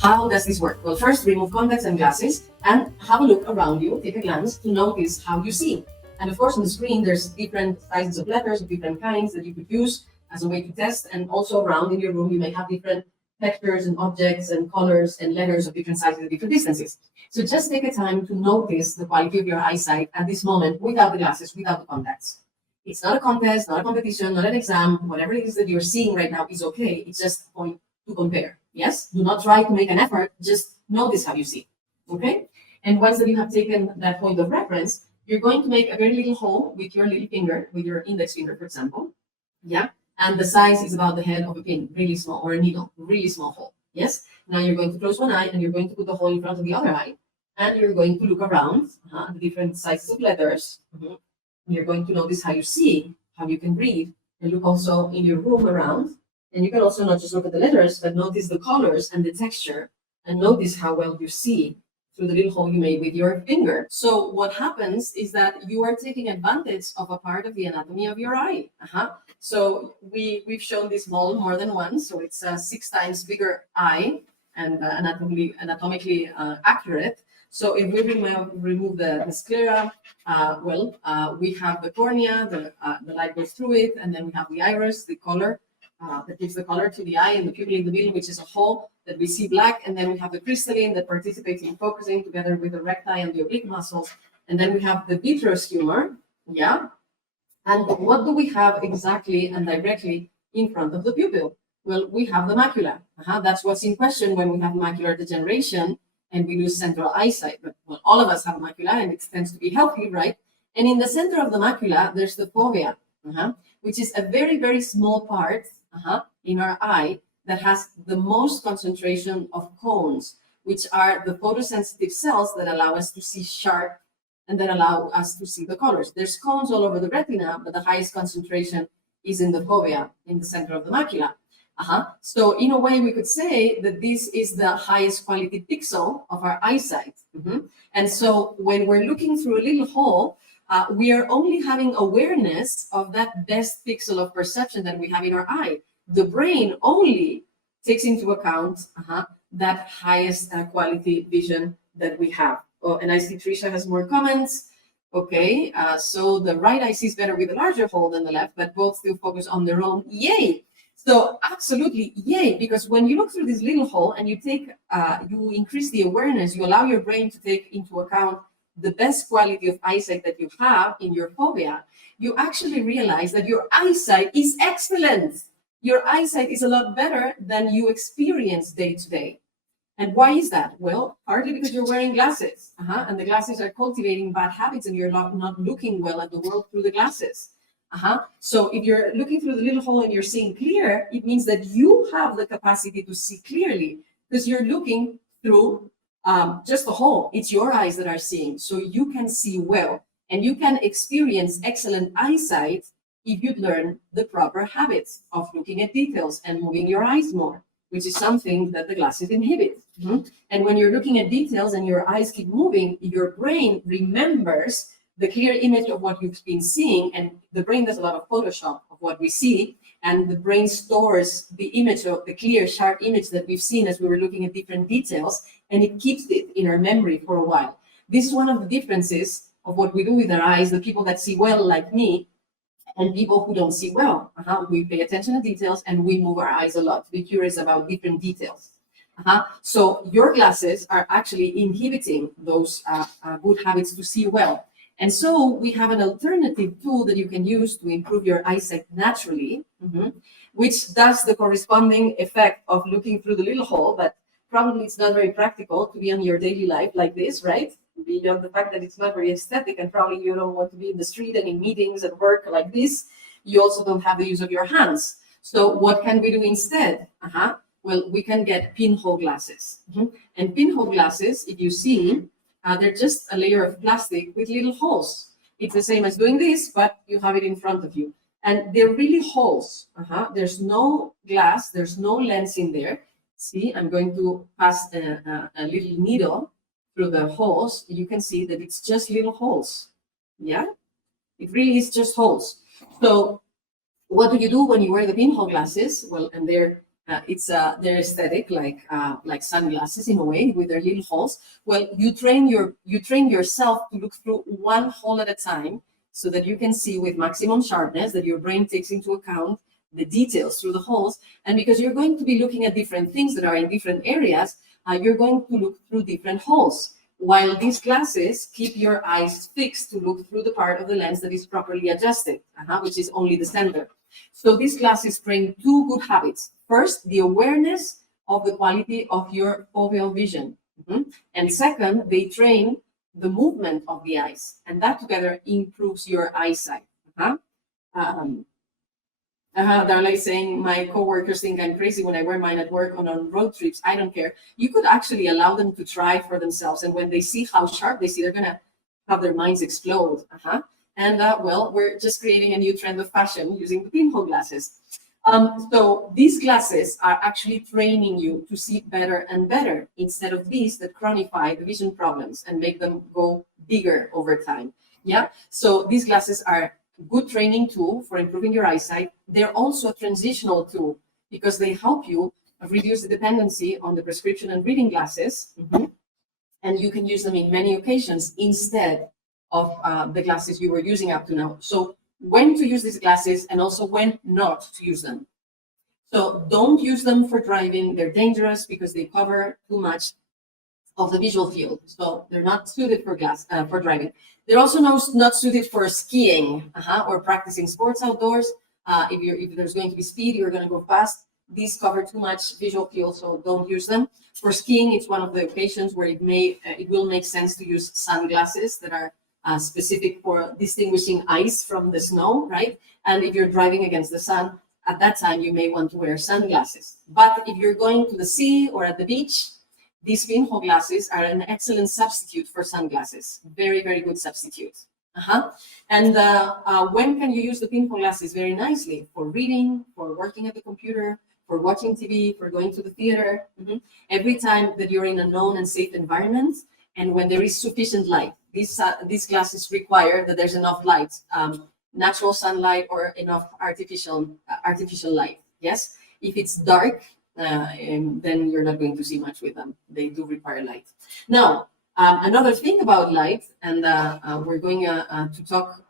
How does this work? Well, first remove contacts and glasses and have a look around you, take a glance to notice how you see. And of course, on the screen, there's different sizes of letters of different kinds that you could use as a way to test. And also around in your room, you may have different textures and objects and colors and letters of different sizes at different distances. So just take a time to notice the quality of your eyesight at this moment without the glasses, without the contacts. It's not a contest, not a competition, not an exam. Whatever it is that you're seeing right now is okay. It's just a point to compare. Yes? Do not try to make an effort. Just notice how you see. Okay? And once that you have taken that point of reference, you're going to make a very little hole with your little finger, with your index finger, for example. Yeah? And the size is about the head of a pin, really small, or a needle, really small hole. Yes? Now you're going to close one eye and you're going to put the hole in front of the other eye. And you're going to look around the different sizes of letters. You're going to notice how you see, how you can read, and look also in your room around. And you can also not just look at the letters, but notice the colors and the texture, and notice how well you see through the little hole you made with your finger. So what happens is that you are taking advantage of a part of the anatomy of your eye. So we've shown this mold more than once. So it's a 6 times bigger eye and anatomically accurate. So if we remove the sclera, we have the cornea, the light goes through it, and then we have the iris, the color that gives the color to the eye, and the pupil in the middle, which is a hole that we see black, and then we have the crystalline that participates in focusing together with the recti and the oblique muscles, and then we have the vitreous humor, yeah? And what do we have exactly and directly in front of the pupil? Well, we have the macula. That's what's in question when we have macular degeneration and we lose central eyesight. But well, all of us have macula, and it tends to be healthy, right? And in the center of the macula, there's the fovea, which is a very, very small part in our eye that has the most concentration of cones, which are the photosensitive cells that allow us to see sharp and that allow us to see the colors. There's cones all over the retina, but the highest concentration is in the fovea, in the center of the macula. So in a way, we could say that this is the highest quality pixel of our eyesight. And so when we're looking through a little hole, we are only having awareness of that best pixel of perception that we have in our eye. The brain only takes into account that highest quality vision that we have. Oh, and I see Trisha has more comments. Okay, so the right eye sees better with a larger hole than the left, but both still focus on their own. Yay! So absolutely, yay! Because when you look through this little hole and you you increase the awareness, you allow your brain to take into account the best quality of eyesight that you have in your fovea, you actually realize that your eyesight is excellent. Your eyesight is a lot better than you experience day to day. And why is that? Well, partly because you're wearing glasses, and the glasses are cultivating bad habits, and you're not looking well at the world through the glasses. So if you're looking through the little hole and you're seeing clear, it means that you have the capacity to see clearly because you're looking through just the hole. It's your eyes that are seeing, so you can see well, and you can experience excellent eyesight if you learn the proper habits of looking at details and moving your eyes more, which is something that the glasses inhibit. And when you're looking at details and your eyes keep moving, your brain remembers the clear image of what you've been seeing, and the brain does a lot of Photoshop of what we see, and the brain stores the image of the clear, sharp image that we've seen as we were looking at different details, and it keeps it in our memory for a while. This is one of the differences of what we do with our eyes, the people that see well, like me, and people who don't see well. We pay attention to details and we move our eyes a lot to be curious about different details. So your glasses are actually inhibiting those good habits to see well. And so we have an alternative tool that you can use to improve your eyesight naturally, which does the corresponding effect of looking through the little hole, but probably it's not very practical to be on your daily life like this, right? Beyond the fact that it's not very aesthetic, and probably you don't want to be in the street and in meetings at work like this. You also don't have the use of your hands. So what can we do instead? Well, we can get pinhole glasses. And pinhole glasses, if you see, they're just a layer of plastic with little holes. It's the same as doing this, but you have it in front of you. And they're really holes. There's no glass, there's no lens in there. See, I'm going to pass a little needle through the holes. You can see that it's just little holes. Yeah, it really is just holes. So what do you do when you wear the pinhole glasses? Well, and they're they're aesthetic, like sunglasses in a way, with their little holes. Well, you train yourself to look through one hole at a time, so that you can see with maximum sharpness, that your brain takes into account the details through the holes. And because you're going to be looking at different things that are in different areas, you're going to look through different holes. While these glasses keep your eyes fixed to look through the part of the lens that is properly adjusted, which is only the center. So these glasses bring two good habits. First, the awareness of the quality of your foveal vision. And second, they train the movement of the eyes, and that together improves your eyesight. Darla is saying, my coworkers think I'm crazy when I wear mine at work on road trips. I don't care. You could actually allow them to try for themselves, and when they see how sharp they see, they're gonna have their minds explode. And well, we're just creating a new trend of fashion using the pinhole glasses. So these glasses are actually training you to see better and better, instead of these that chronify the vision problems and make them go bigger over time. Yeah. So these glasses are good training tool for improving your eyesight. They're also a transitional tool because they help you reduce the dependency on the prescription and reading glasses. And you can use them in many occasions instead of the glasses you were using up to now. So when to use these glasses, and also when not to use them. So don't use them for driving. They're dangerous because they cover too much of the visual field. So they're not suited for driving. They're also not suited for skiing or practicing sports outdoors. If there's going to be speed, you're going to go fast. These cover too much visual field, so don't use them. For skiing, it's one of the occasions where it will make sense to use sunglasses that are specific for distinguishing ice from the snow, right? And if you're driving against the sun, at that time, you may want to wear sunglasses. But if you're going to the sea or at the beach, these pinhole glasses are an excellent substitute for sunglasses. Very, very good substitute. And when can you use the pinhole glasses? Very nicely for reading, for working at the computer, for watching TV, for going to the theater. Every time that you're in a known and safe environment, and when there is sufficient light. These glasses require that there's enough light, natural sunlight or enough artificial light. Yes, if it's dark, then you're not going to see much with them. They do require light. Now, another thing about light, and we're going to talk.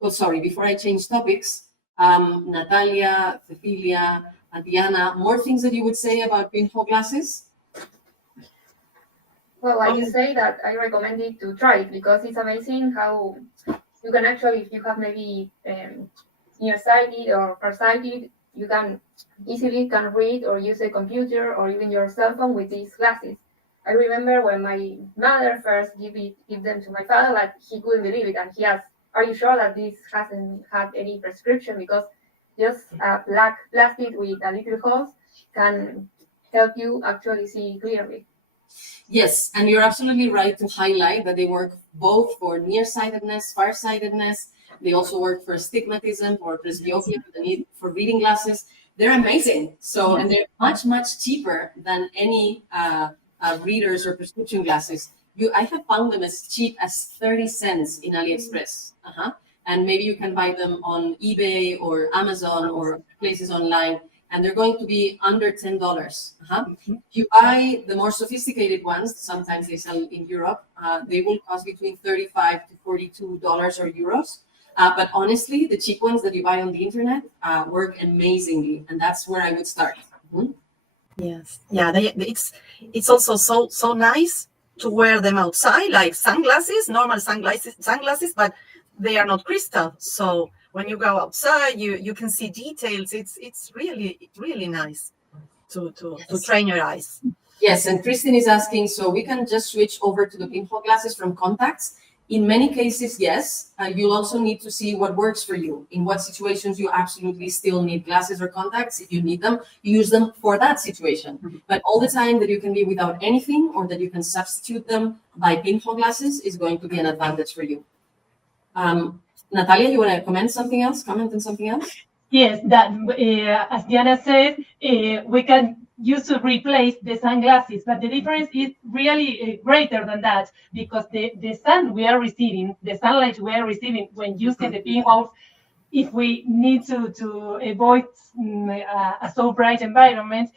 Before I change topics, Natalia, Cecilia, Diana, more things that you would say about pinhole glasses? Well, I just say that I recommend it to try it because it's amazing how you can actually, if you have maybe nearsighted or farsighted, you can easily read or use a computer or even your cell phone with these glasses. I remember when my mother first gave them to my father, like he couldn't believe it, and he asked, "Are you sure that this hasn't had any prescription? Because just a black plastic with a little holes can help you actually see clearly." Yes, and you're absolutely right to highlight that they work both for nearsightedness, farsightedness. They also work for astigmatism or presbyopia, the need for reading glasses. They're amazing. So, and they're much, much cheaper than any readers or prescription glasses. I have found them as cheap as 30 cents in AliExpress. And maybe you can buy them on eBay or Amazon or places online, and they're going to be under $10. If you buy the more sophisticated ones, sometimes they sell in Europe, they will cost between $35 to $42 or euros. But honestly, the cheap ones that you buy on the internet work amazingly, and that's where I would start. Yes, yeah, it's also so nice to wear them outside, like sunglasses, normal sunglasses, but they are not crystal. So when you go outside, you can see details. It's really nice to train your eyes. Yes, and Christine is asking, so we can just switch over to the pinhole glasses from contacts? In many cases, yes. You'll also need to see what works for you. In what situations you absolutely still need glasses or contacts. If you need them, you use them for that situation. But all the time that you can be without anything or that you can substitute them by pinhole glasses is going to be an advantage for you. Natalia, you want to comment on something else? Yes, that as Diana said, we can use to replace the sunglasses, but the difference is really greater than that because the sunlight we are receiving when using the pinholes if we need to avoid a so bright environment,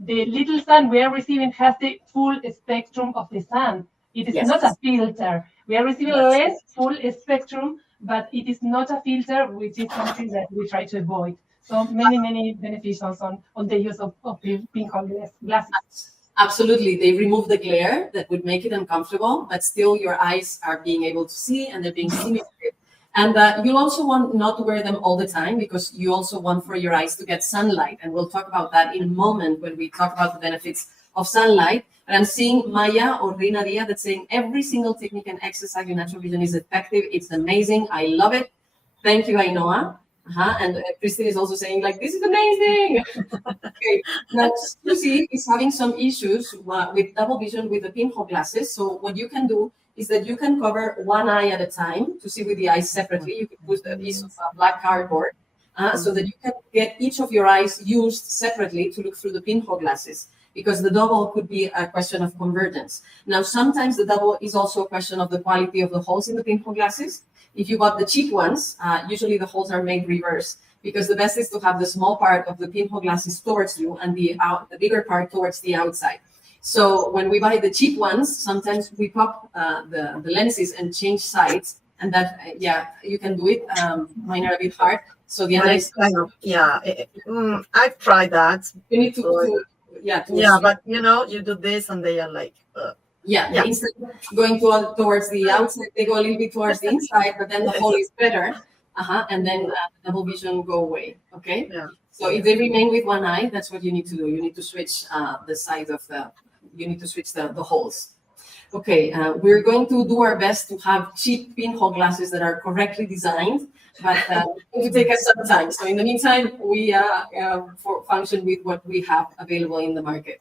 the little sun we are receiving has the full spectrum of the sun. It is Yes. not a filter. We are receiving less full spectrum, but it is not a filter, which is something that we try to avoid. So many benefits on the use of the pinhole glasses. Absolutely. They remove the glare that would make it uncomfortable, but still your eyes are being able to see and they're being stimulated. And you'll also want not to wear them all the time because you also want for your eyes to get sunlight. And we'll talk about that in a moment when we talk about the benefits of sunlight. And I'm seeing Maya or Rina Dia that's saying every single technique and exercise in natural vision is effective. It's amazing. I love it. Thank you, Ainoa. And Christine is also saying, like, this is amazing. Okay. Now, Susie is having some issues with double vision with the pinhole glasses. So what you can do is that you can cover one eye at a time to see with the eyes separately. You can put a piece of black cardboard so that you can get each of your eyes used separately to look through the pinhole glasses, because the double could be a question of convergence. Now, sometimes the double is also a question of the quality of the holes in the pinhole glasses. If you got the cheap ones, usually the holes are made reverse, because the best is to have the small part of the pinhole glasses towards you and the bigger part towards the outside. So when we buy the cheap ones, sometimes we pop the lenses and change sides, and that, you can do it. Mine are a bit hard. So the analysis, kind of, I've tried that. you need to But you do this and they are like, instead of going towards the outside, they go a little bit towards the inside, but then the hole is better. And then double vision go away. Okay. Yeah. So if they remain with one eye, that's what you need to do. You need to switch the side of you need to switch the holes. Okay. We're going to do our best to have cheap pinhole glasses that are correctly designed, but it will take us some time. So in the meantime, we function with what we have available in the market.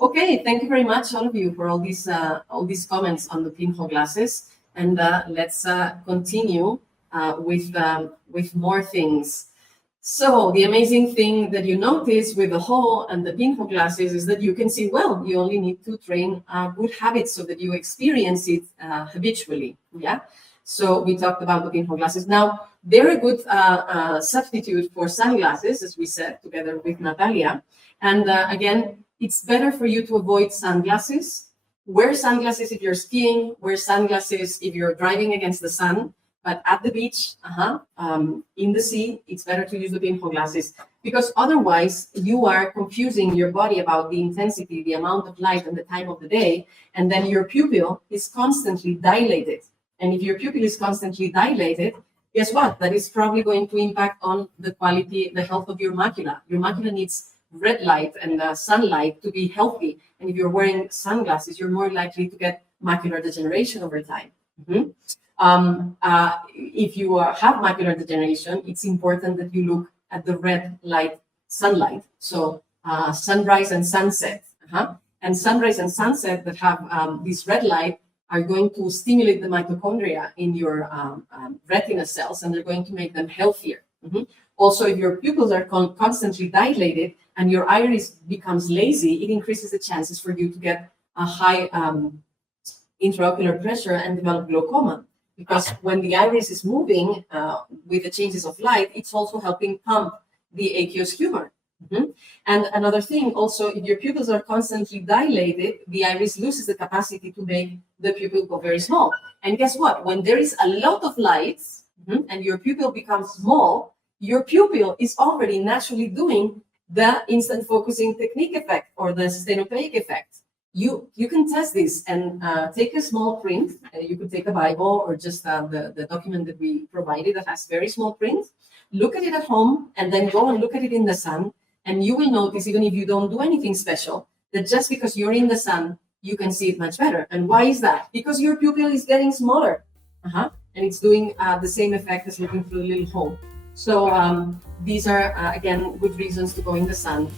Okay, thank you very much, all of you, for all these comments on the pinhole glasses, and let's continue with more things. So the amazing thing that you notice with the hole and the pinhole glasses is that you can see well. You only need to train good habits so that you experience it habitually. Yeah. So we talked about the pinhole glasses. Now they're a good substitute for sunglasses, as we said together with Natalia. And again, it's better for you to avoid sunglasses. Wear sunglasses if you're skiing. Wear sunglasses if you're driving against the sun. But at the beach, in the sea, it's better to use the pinhole glasses, because otherwise you are confusing your body about the intensity, the amount of light, and the time of the day, and then your pupil is constantly dilated. And if your pupil is constantly dilated, guess what? That is probably going to impact on the quality, the health of your macula. Your macula needs red light and sunlight to be healthy. And if you're wearing sunglasses, you're more likely to get macular degeneration over time. Mm-hmm. If you have macular degeneration, it's important that you look at the red light sunlight. So sunrise and sunset. And sunrise and sunset that have this red light are going to stimulate the mitochondria in your retina cells, and they're going to make them healthier. Mm-hmm. Also, if your pupils are constantly dilated and your iris becomes lazy, it increases the chances for you to get a high intraocular pressure and develop glaucoma. Because when the iris is moving with the changes of light, it's also helping pump the aqueous humor. Mm-hmm. And another thing also, if your pupils are constantly dilated, the iris loses the capacity to make the pupil go very small. And guess what? When there is a lot of light and your pupil becomes small, your pupil is already naturally doing the instant focusing technique effect or the stereopeic effect. You can test this and take a small print. You could take a Bible or just the document that we provided that has very small print. Look at it at home and then go and look at it in the sun. And you will notice, even if you don't do anything special, that just because you're in the sun, you can see it much better. And why is that? Because your pupil is getting smaller. And it's doing the same effect as looking through a little hole. So these are, again, good reasons to go in the sun.